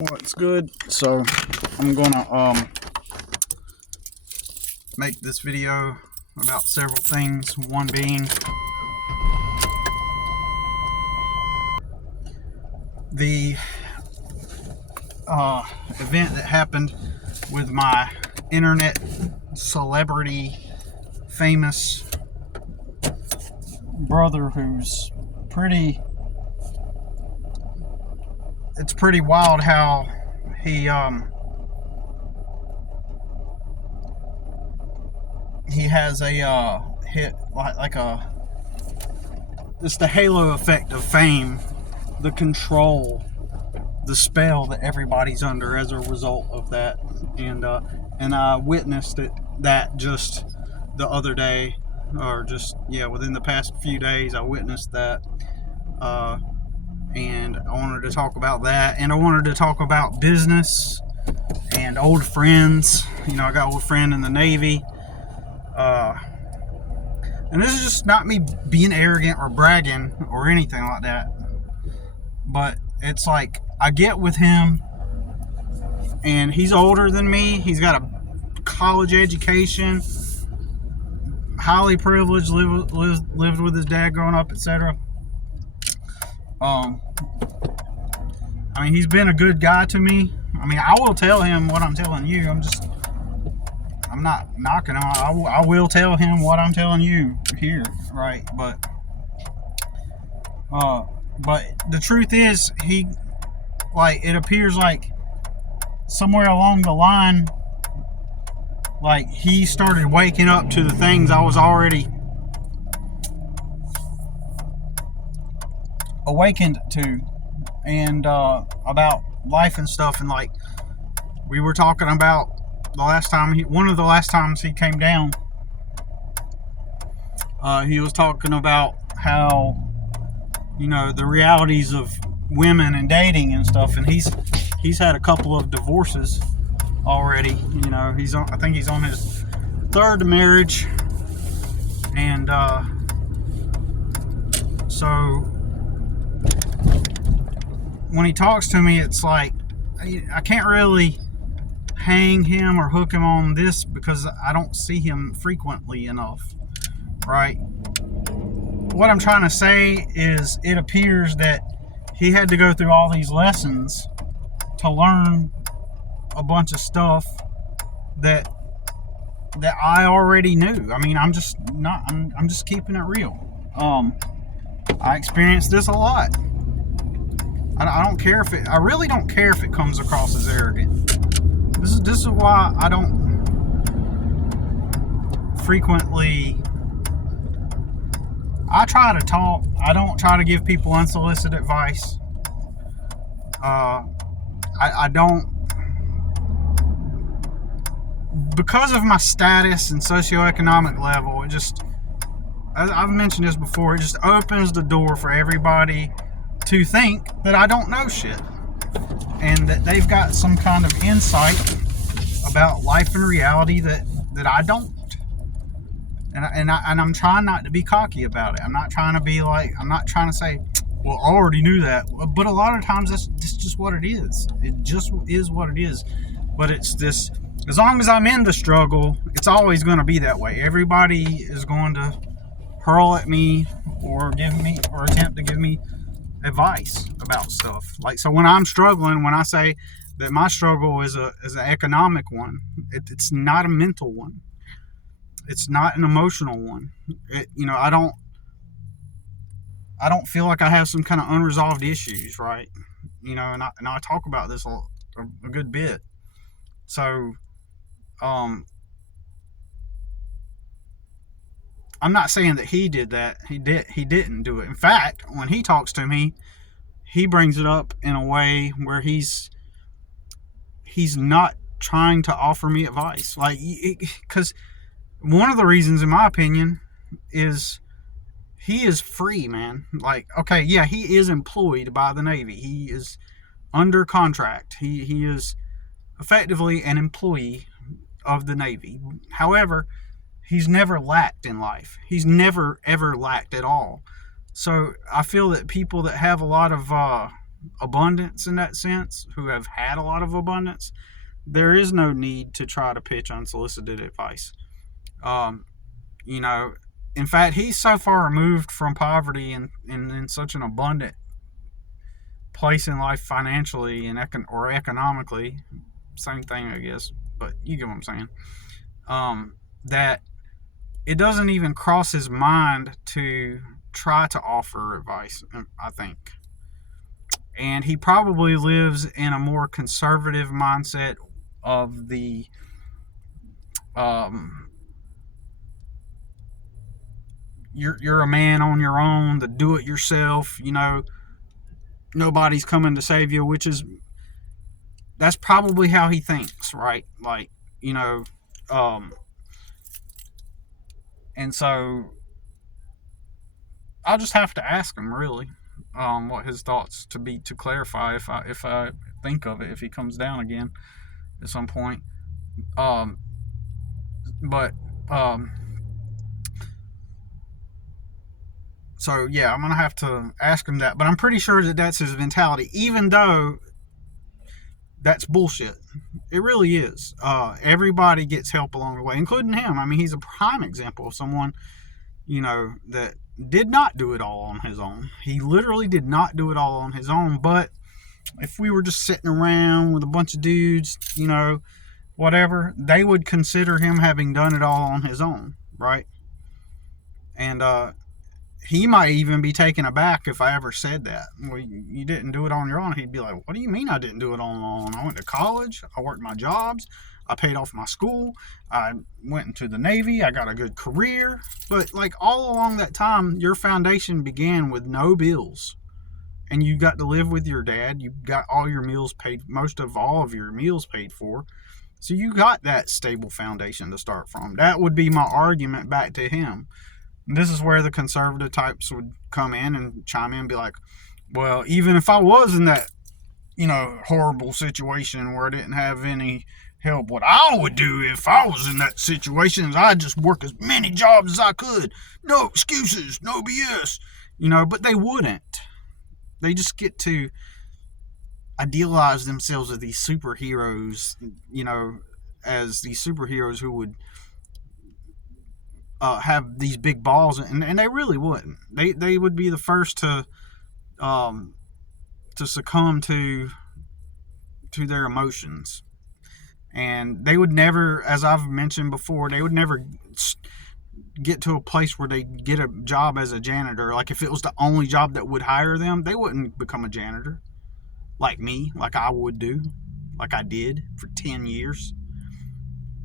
What's good? So I'm gonna make this video about several things. One being the event that happened with my internet celebrity famous brother, who's it's pretty wild how he has a hit like a it's the halo effect of fame, the control, the spell that everybody's under as a result of that. And I witnessed that just the other day, or just within the past few days. I witnessed that, and I wanted to talk about that, and I wanted to talk about business and old friends. I got an old friend in the Navy, and this is just not me being arrogant or bragging or anything like that, but it's like I get with him, and he's older than me. He's got a college education, highly privileged, lived with his dad growing up, etc. He's been a good guy to me. I will tell him what I'm telling you. I'm not knocking him. I will tell him what I'm telling you here, right? But the truth is, it appears like somewhere along the line, he started waking up to the things I was already awakened to, and about life and stuff. And we were talking about one of the last times he came down, he was talking about how the realities of women and dating and stuff, and he's had a couple of divorces already. I think he's on his third marriage, and so when he talks to me, it's like I can't really hang him or hook him on this because I don't see him frequently enough, right? What I'm trying to say is, it appears that he had to go through all these lessons to learn a bunch of stuff that I already knew. I'm just keeping it real. I experienced this a lot. I don't care if I really don't care if it comes across as arrogant. This is why I don't frequently. I try to talk. I don't try to give people unsolicited advice. I don't, because of my status and socioeconomic level. It just, I've mentioned this before, it just opens the door for everybody to think that I don't know shit, and that they've got some kind of insight about life and reality that I don't. And I'm trying not to be cocky about it. I'm not trying to say, well, I already knew that. But a lot of times that's just what it is. It just is what it is. But it's this, as long as I'm in the struggle, it's always going to be that way. Everybody is going to hurl at me or attempt to give me advice about stuff. So when I'm struggling, when I say that my struggle is an economic one, it's not a mental one. It's not an emotional one. I don't feel like I have some kind of unresolved issues, right? And I talk about this a good bit. So, I'm not saying that he did that. He didn't do it. In fact, when he talks to me, he brings it up in a way where he's not trying to offer me advice. Because one of the reasons, in my opinion, is he is free, man. Okay, yeah, he is employed by the Navy. He is under contract. He is effectively an employee of the Navy. However, he's never lacked in life. He's never, ever lacked at all. So I feel that people that have a lot of abundance in that sense, who have had a lot of abundance, there is no need to try to pitch unsolicited advice. Um, you know, in fact, he's so far removed from poverty and in such an abundant place in life financially and or economically, same thing, I guess, but you get what I'm saying. That it doesn't even cross his mind to try to offer advice, I think. And he probably lives in a more conservative mindset of the um, you're a man on your own, the do it yourself, nobody's coming to save you, which is that's probably how he thinks, right? Like, you know, um, and so I'll just have to ask him really, what his thoughts to clarify if I think of it, if he comes down again at some point. Um, but so yeah, I'm gonna have to ask him that. But I'm pretty sure that that's his mentality, even though that's bullshit. It really is. Everybody gets help along the way, including him. I mean, he's a prime example of someone, that did not do it all on his own. He literally did not do it all on his own. But if we were just sitting around with a bunch of dudes, whatever, they would consider him having done it all on his own, right? And he might even be taken aback if I ever said that. Well, you didn't do it on your own. He'd be like, what do you mean I didn't do it on my own? I went to college. I worked my jobs. I paid off my school. I went into the Navy. I got a good career. But like all along that time, your foundation began with no bills. And you got to live with your dad. You got all your meals paid, most of all of your meals paid for. So you got that stable foundation to start from. That would be my argument back to him. This is where the conservative types would come in and chime in and be like, well, even if I was in that, horrible situation where I didn't have any help, what I would do if I was in that situation is I'd just work as many jobs as I could. No excuses, no BS. But they wouldn't. They just get to idealize themselves as these superheroes, as these superheroes who would have these big balls, and they really wouldn't. They would be the first to succumb to their emotions, and they would never, as I've mentioned before, they would never get to a place where they get a job as a janitor. Like if it was the only job that would hire them, they wouldn't become a janitor like me, like I would do, like I did for 10 years.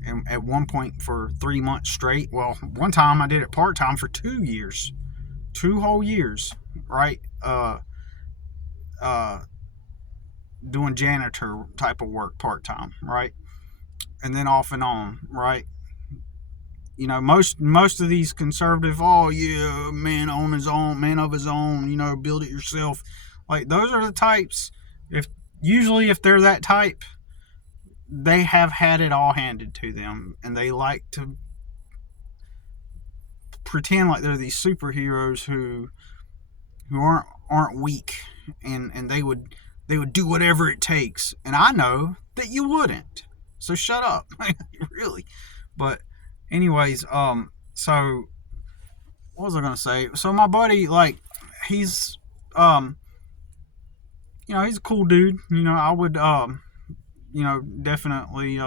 And at one point for 3 months straight. Well, one time I did it part-time for 2 years. 2 whole years, right? Doing janitor type of work part-time, right? And then off and on, right? Most of these conservative, oh yeah, man on his own, man of his own, build it yourself. Like those are the types. If they're that type, they have had it all handed to them, and they like to pretend like they're these superheroes who aren't weak, and they would do whatever it takes. And I know that you wouldn't. So shut up. Really. But anyways, so what was I gonna say? So my buddy, like, he's he's a cool dude. I would definitely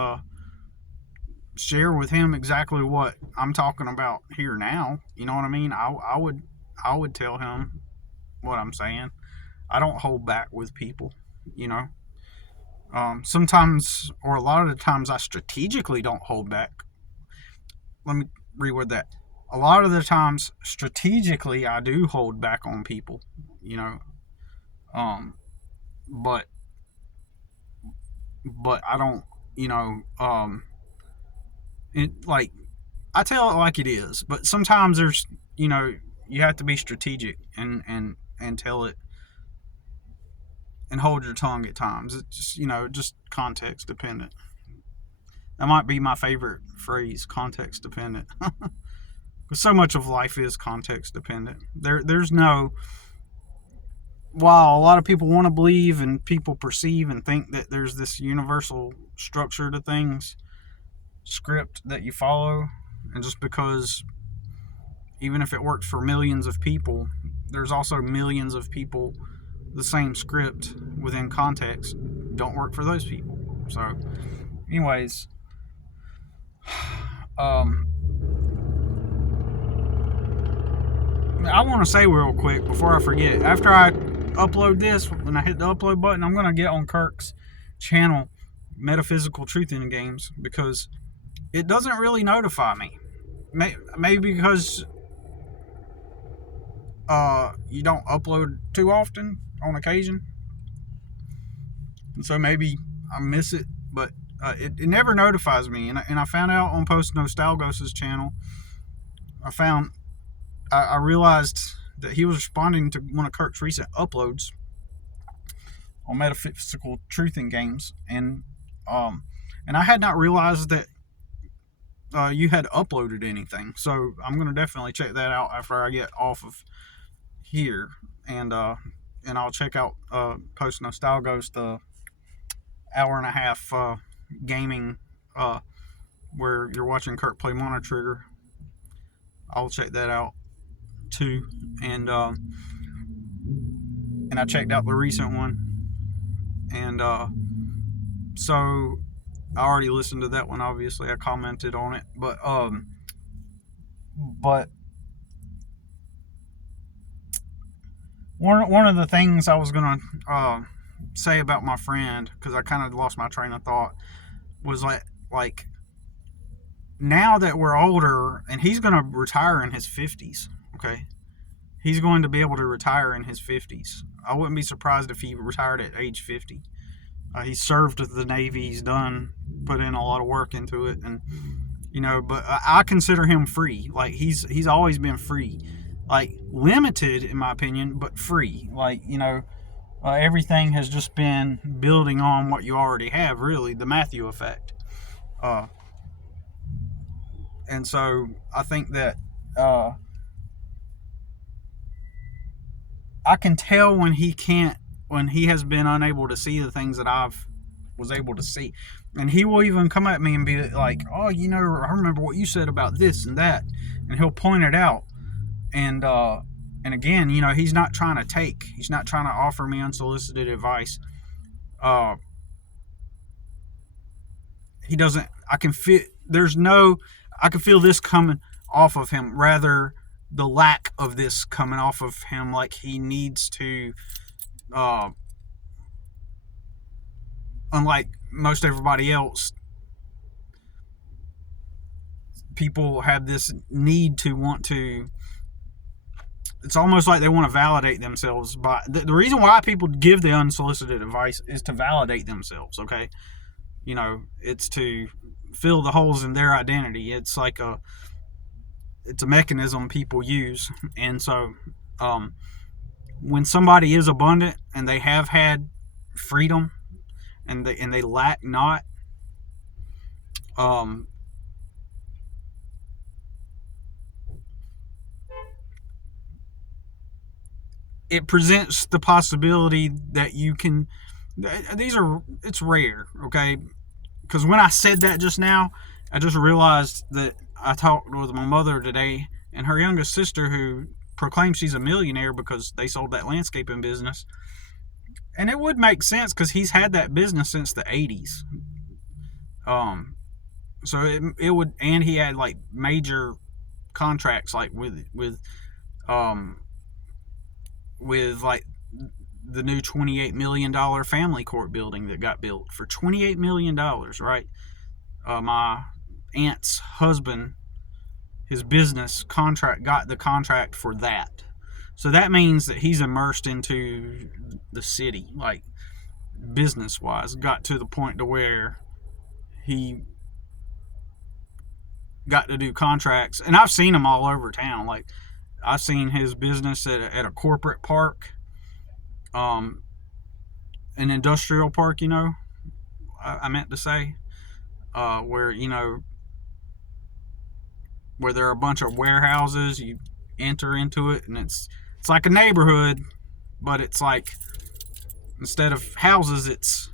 share with him exactly what I'm talking about here now. You know what I mean? I would tell him what I'm saying. I don't hold back with people, Sometimes, or a lot of the times, I strategically don't hold back. Let me reword that. A lot of the times, strategically, I do hold back on people, but I don't, like, I tell it like it is. But sometimes there's, you have to be strategic and tell it and hold your tongue at times. It's just, just context dependent. That might be my favorite phrase, context dependent. Because so much of life is context dependent. There's no while a lot of people want to believe and people perceive and think that there's this universal structure to things, script that you follow, and just because even if it works for millions of people, there's also millions of people the same script within context don't work for those people. So anyways, I want to say real quick before I forget, after I upload this, when I hit the upload button, I'm going to get on Kirk's channel, Metaphysical Truth in Games, because it doesn't really notify me. Maybe because you don't upload too often on occasion, and so maybe I miss it, but it never notifies me. And I found out on Post Nostalgos' channel, I realized that he was responding to one of Kirk's recent uploads on Metaphysical Truth in Games, and I had not realized that you had uploaded anything. So I'm gonna definitely check that out after I get off of here, and I'll check out Post Nostalgos, the hour and a half gaming where you're watching Kirk play Mono Trigger. I'll check that out too, and I checked out the recent one, and so I already listened to that one. Obviously, I commented on it, but one of the things I was gonna say about my friend, because I kind of lost my train of thought, was like now that we're older, and he's gonna retire in his 50s. Okay, he's going to be able to retire in his 50s. I wouldn't be surprised if he retired at age 50. He's served with the Navy. He's put in a lot of work into it, and but I consider him free. Like he's always been free, like limited in my opinion, but free. Like everything has just been building on what you already have. Really, the Matthew effect. And so I think that I can tell when he has been unable to see the things that I've was able to see. And he will even come at me and be like, oh, I remember what you said about this and that. And he'll point it out. And again, he's not trying to offer me unsolicited advice. He doesn't, I can feel this coming off of him, rather the lack of this coming off of him, like he needs to, unlike most everybody else, people have this need to want to, it's almost like they want to validate themselves. By the reason why people give the unsolicited advice is to validate themselves. Okay, it's to fill the holes in their identity. It's like it's a mechanism people use. And so when somebody is abundant and they have had freedom and they lack not, it presents the possibility that you can, it's rare, okay? Because when I said that just now, I just realized that I talked with my mother today and her youngest sister, who proclaims she's a millionaire because they sold that landscaping business. And it would make sense because he's had that business since the 80s. So it would, and he had like major contracts, like with like the new $28 million family court building that got built for $28 million, right? My aunt's husband, his business contract, got the contract for that. So that means that he's immersed into the city, like business-wise, got to the point to where he got to do contracts. And I've seen him all over town. Like, I've seen his business at a corporate park, an industrial park, I meant to say, where, where there are a bunch of warehouses. You enter into it, and it's like a neighborhood, but it's like, instead of houses, it's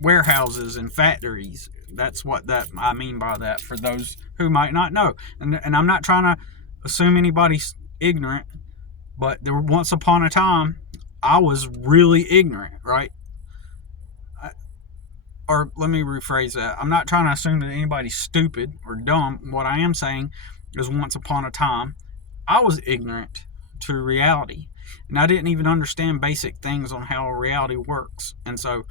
warehouses and factories. That's what that I mean by that, for those who might not know. And I'm not trying to assume anybody's ignorant, but there once upon a time I was really ignorant, right? Or let me rephrase that. I'm not trying to assume that anybody's stupid or dumb. What I am saying is, once upon a time I was ignorant to reality, and I didn't even understand basic things on how reality works. And so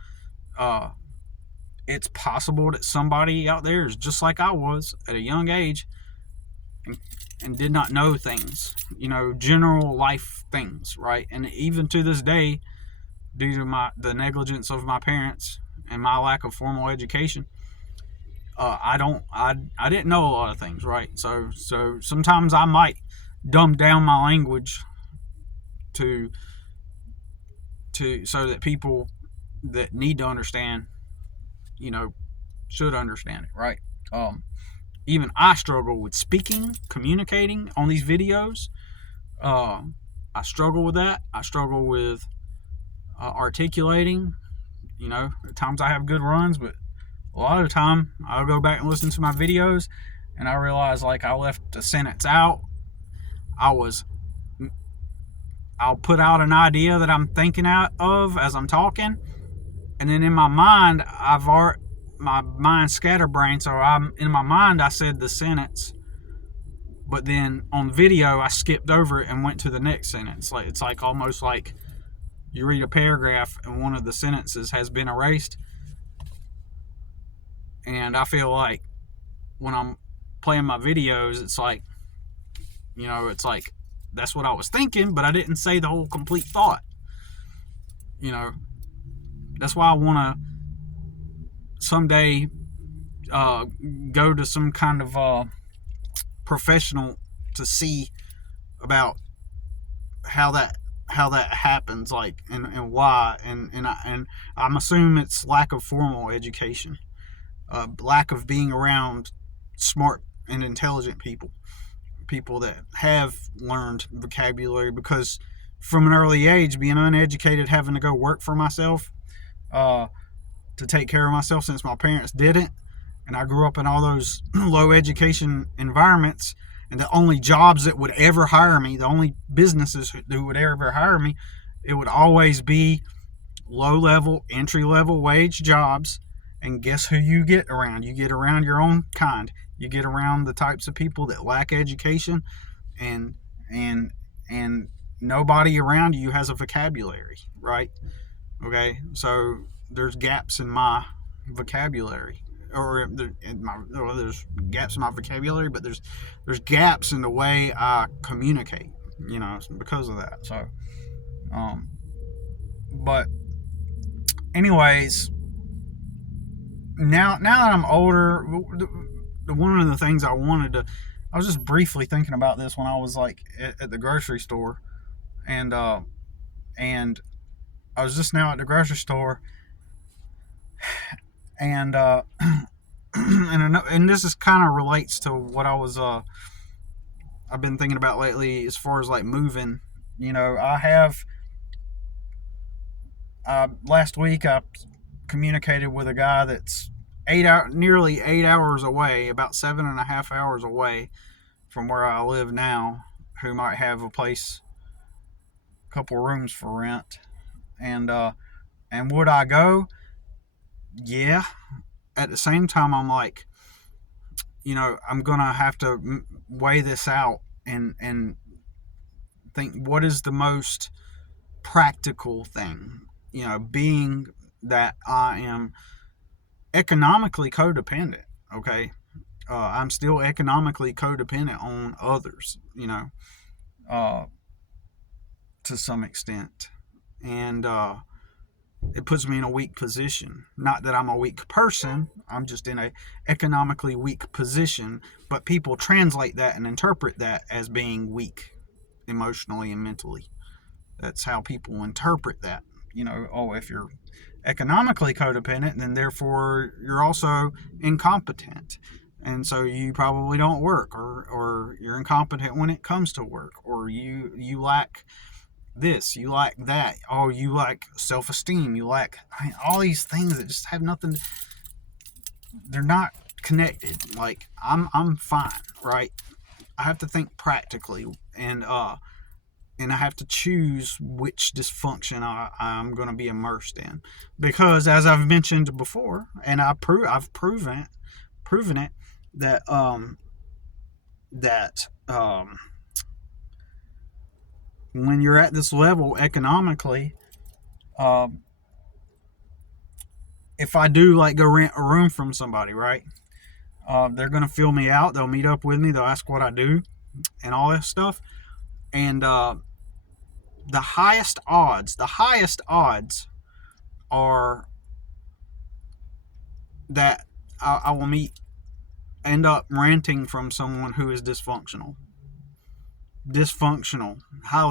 it's possible that somebody out there is just like I was at a young age, and did not know things, general life things, right? And even to this day, due to the negligence of my parents and my lack of formal education, I didn't know a lot of things, right? So sometimes I might dumb down my language to so that people that need to understand, should understand it, right? Even I struggle with speaking, communicating on these videos. I struggle with that. I struggle with articulating. At times I have good runs, but a lot of the time I'll go back and listen to my videos, and I realize, like, I left a sentence out. I'll put out an idea that I'm thinking out of as I'm talking, and then in my mind, my mind scatterbrained, so in my mind I said the sentence, but then on video I skipped over it and went to the next sentence. Like, it's like almost like you read a paragraph and one of the sentences has been erased. And I feel like when I'm playing my videos, it's like, it's like, that's what I was thinking, but I didn't say the whole complete thought. That's why I want to someday go to some kind of professional to see about how that happens, like, and why, and I'm assuming it's lack of formal education, lack of being around smart and intelligent people that have learned vocabulary, because from an early age, being uneducated, having to go work for myself, to take care of myself, since my parents didn't, and I grew up in all those low education environments, and the only jobs that would ever hire me, the only businesses who would ever hire me, it would always be low level, entry level wage jobs. And guess who you get around? You get around your own kind. You get around the types of people that lack education, and nobody around you has a vocabulary, right? Okay, so there's gaps in my vocabulary, or there's gaps in my vocabulary, but there's gaps in the way I communicate, because of that. So, but anyways, now that I'm older, one of the things I was just briefly thinking about this when I was like at the grocery store, and I was just now at the grocery store, and and this is kind of relates to what I've been thinking about lately, as far as like moving. I have last week I communicated with a guy that's nearly 8 hours away, about 7.5 hours away from where I live now, who might have a place, a couple rooms for rent. And would I go? Yeah. At the same time, I'm like, I'm gonna have to weigh this out and think, what is the most practical thing, being that I am economically codependent. Okay, I'm still economically codependent on others, to some extent, and it puts me in a weak position. Not that I'm a weak person, I'm just in a economically weak position, but people translate that and interpret that as being weak emotionally and mentally. That's how people interpret that. If you're economically codependent, then therefore you're also incompetent, and so you probably don't work, or you're incompetent when it comes to work, or you lack this, you lack that. Oh, you lack self-esteem, you lack, I mean, all these things that just have nothing, they're not connected. Like, I'm fine, right? I have to think practically, and I have to choose which dysfunction I'm going to be immersed in, because as I've mentioned before, and I've proven it, that that when you're at this level economically, um, if I do like go rent a room from somebody, right? They're gonna fill me out. They'll meet up with me. They'll ask what I do and all that stuff. And the highest odds are that I will end up renting from someone who is highly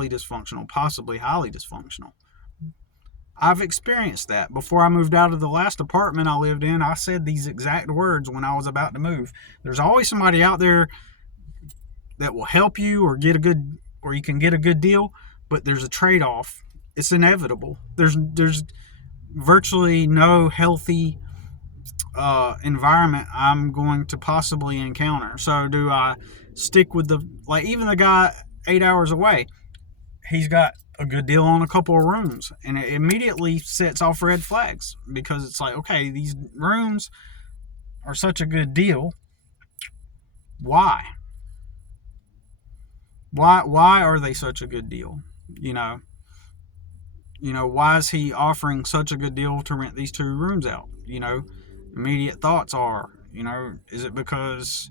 dysfunctional, possibly highly dysfunctional. I've experienced that. Before I moved out of the last apartment I lived in, I said these exact words when I was about to move. There's always somebody out there that will help you, or you can get a good deal, but there's a trade-off. It's inevitable. There's virtually no healthy environment I'm going to possibly encounter. So do I stick with even the guy 8 hours away? He's got a good deal on a couple of rooms, and it immediately sets off red flags, because it's like, okay, these rooms are such a good deal. Why are they such a good deal? Why is he offering such a good deal to rent these 2 rooms out? Immediate thoughts are, is it because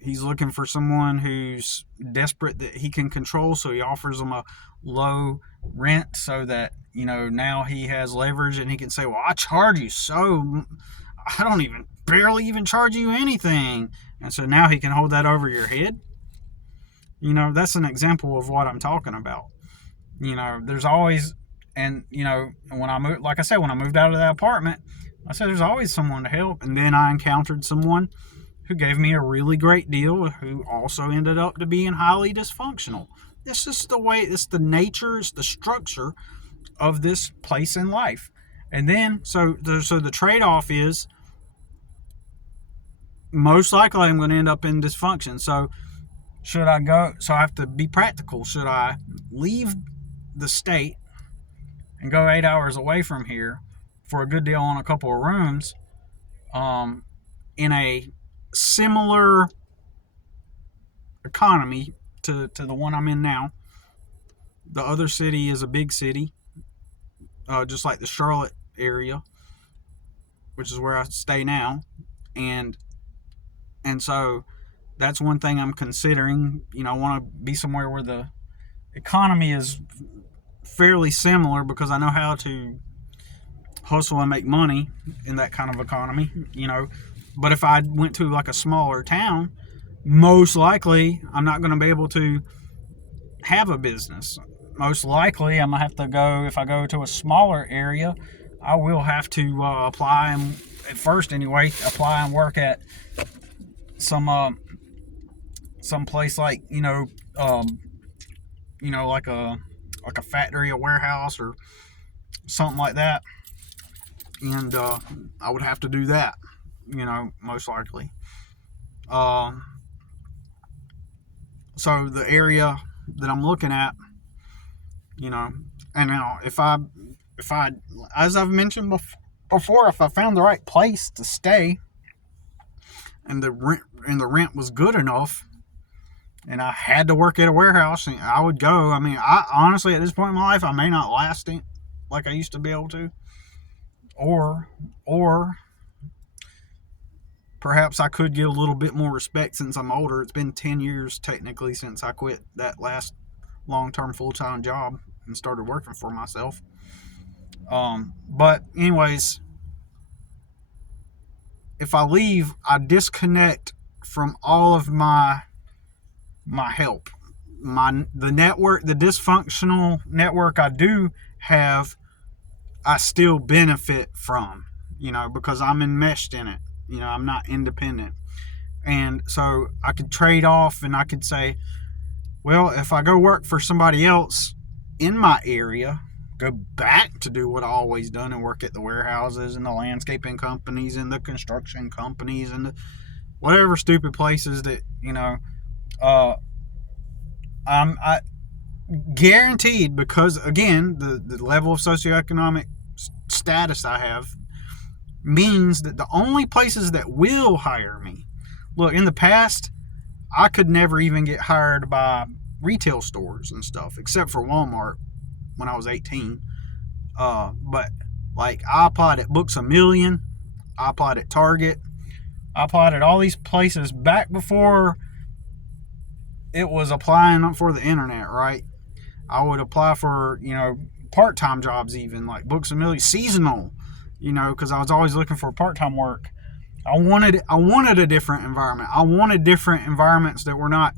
he's looking for someone who's desperate that he can control, so he offers them a low rent so that, now he has leverage and he can say, well, I charge you so, I don't even barely even charge you anything. And so now he can hold that over your head. That's an example of what I'm talking about. There's always, and, when I moved, like I said, when I moved out of that apartment, I said there's always someone to help. And then I encountered someone who gave me a really great deal, who also ended up to being highly dysfunctional. This is the way, it's the nature, it's the structure of this place in life. And then, so the trade-off is, most likely I'm going to end up in dysfunction. So should I go? So I have to be practical. Should I leave the state and go 8 hours away from here for a good deal on a couple of rooms, in a similar economy to the one I'm in now? The other city is a big city, just like the Charlotte area, which is where I stay now, and so that's one thing I'm considering. I want to be somewhere where the economy is fairly similar, because I know how to hustle and make money in that kind of economy. But if I went to like a smaller town, most likely I'm not going to be able to have a business. Most likely I'm going to have to go, if I go to a smaller area, I will have to apply, and at first anyway, apply and work at some place like, like a factory, a warehouse, or something like that. And I would have to do that, most likely. So the area that I'm looking at, and now if I, as I've mentioned before, if I found the right place to stay, and the rent was good enough, and I had to work at a warehouse, and I would go. I mean, I honestly, at this point in my life, I may not last it like I used to be able to, or perhaps I could get a little bit more respect since I'm older. It's been 10 years technically since I quit that last long-term full-time job and started working for myself. But anyways, if I leave, I disconnect from all of my help. The network, the dysfunctional network I do have, I still benefit from, because I'm enmeshed in it. I'm not independent. And so I could trade off, and I could say, well, if I go work for somebody else, in my area, go back to do what I always done and work at the warehouses and the landscaping companies and the construction companies and the whatever stupid places that, I guaranteed, because again, the level of socioeconomic status I have means that the only places that will hire me, look, in the past, I could never even get hired by retail stores and stuff, except for Walmart when I was 18. But like, I applied at Books A Million, I applied at Target, I applied at all these places back before it was applying for the internet, right? I would apply for, part-time jobs, even like Books A Million, seasonal, because I was always looking for part-time work. I wanted a different environment. I wanted different environments that were not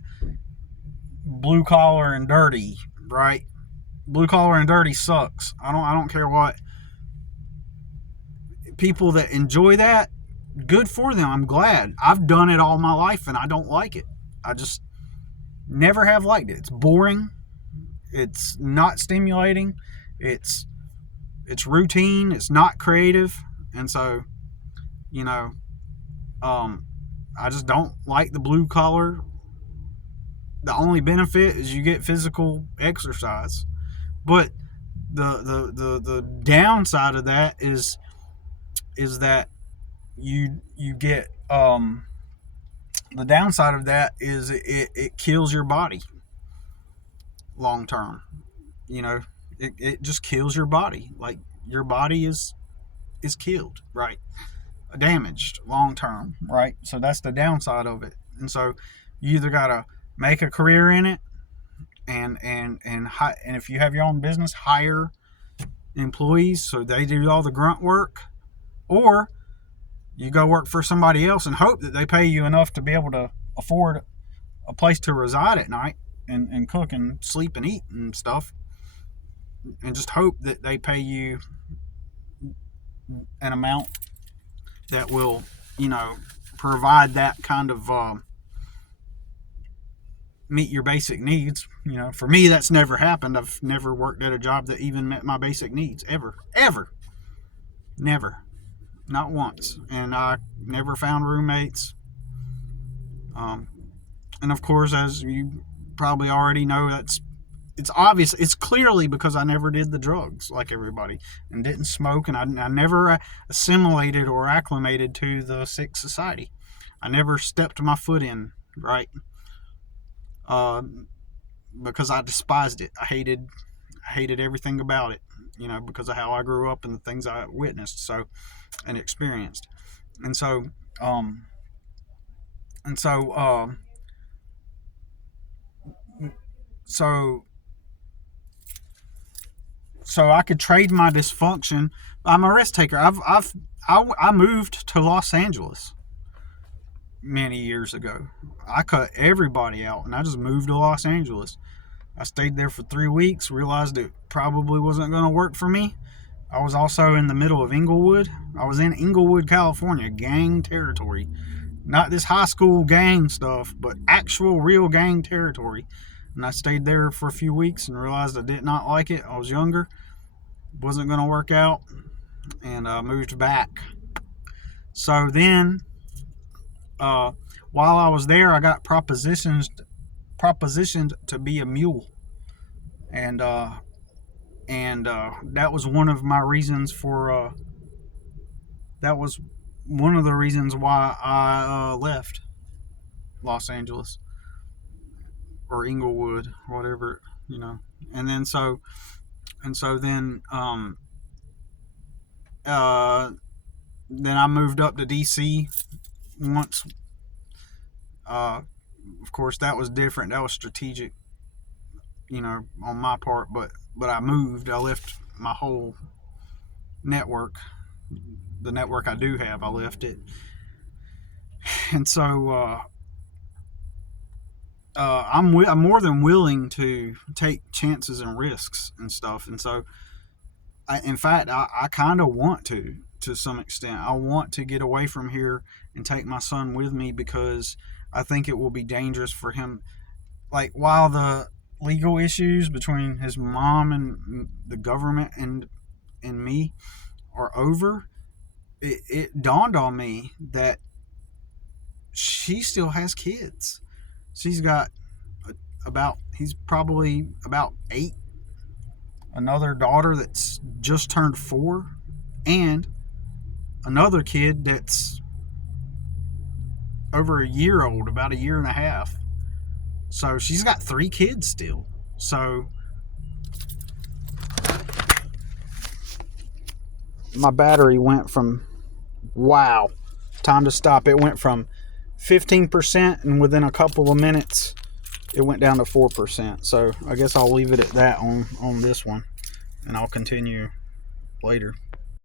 blue collar and dirty, right? Blue collar and dirty sucks. I don't care what. People that enjoy that, good for them. I'm glad. I've done it all my life and I don't like it. I just never have liked it. It's boring. It's not stimulating. It's routine. It's not creative. And so, I just don't like the blue collar. The only benefit is you get physical exercise, but the downside of that is that you get the downside of that is it kills your body long term. It just kills your body. Like, your body is killed, right? Damaged long term, right? So that's the downside of it. And so you either gotta make a career in it, and if you have your own business, hire employees so they do all the grunt work, or you go work for somebody else and hope that they pay you enough to be able to afford a place to reside at night and cook and sleep and eat and stuff, and just hope that they pay you an amount that will, provide that kind of meet your basic needs. For me, that's never happened. I've never worked at a job that even met my basic needs, ever, never, not once. And I never found roommates. And of course, as you probably already know, it's obvious. It's clearly because I never did the drugs like everybody, and didn't smoke, and I never assimilated or acclimated to the sick society. I never stepped my foot in, right? Because I despised it. I hated everything about it, because of how I grew up and the things I witnessed, and experienced. And so I could trade my dysfunction. I'm a risk taker. I moved to Los Angeles many years ago. I cut everybody out and I just moved to Los Angeles. I stayed there for 3 weeks, realized it probably wasn't going to work for me. I was also in the middle of Inglewood. I was in Inglewood, California, gang territory. Not this high school gang stuff, but actual real gang territory. And I stayed there for a few weeks and realized I did not like it. I was younger, wasn't going to work out, and I moved back. So then, while I was there, I got propositioned to be a mule, and that was one of my reasons for. That was one of the reasons why I left Los Angeles or Inglewood, whatever, and then then I moved up to DC once. Of course, that was different. That was strategic, on my part. But I moved. I left my whole network. The network I do have, I left it. And so I'm more than willing to take chances and risks and stuff. And so, in fact, I kind of want to some extent. I want to get away from here and take my son with me, because I think it will be dangerous for him. Like, while legal issues between his mom and the government and me are over, it dawned on me that she still has kids. She's got he's probably about 8, another daughter that's just turned 4, and another kid that's over a year old, about a year and a half. So she's got 3 kids still. So my battery went from, wow, time to stop. It went from 15%, and within a couple of minutes it went down to 4%. So I guess I'll leave it at that on this one, and I'll continue later.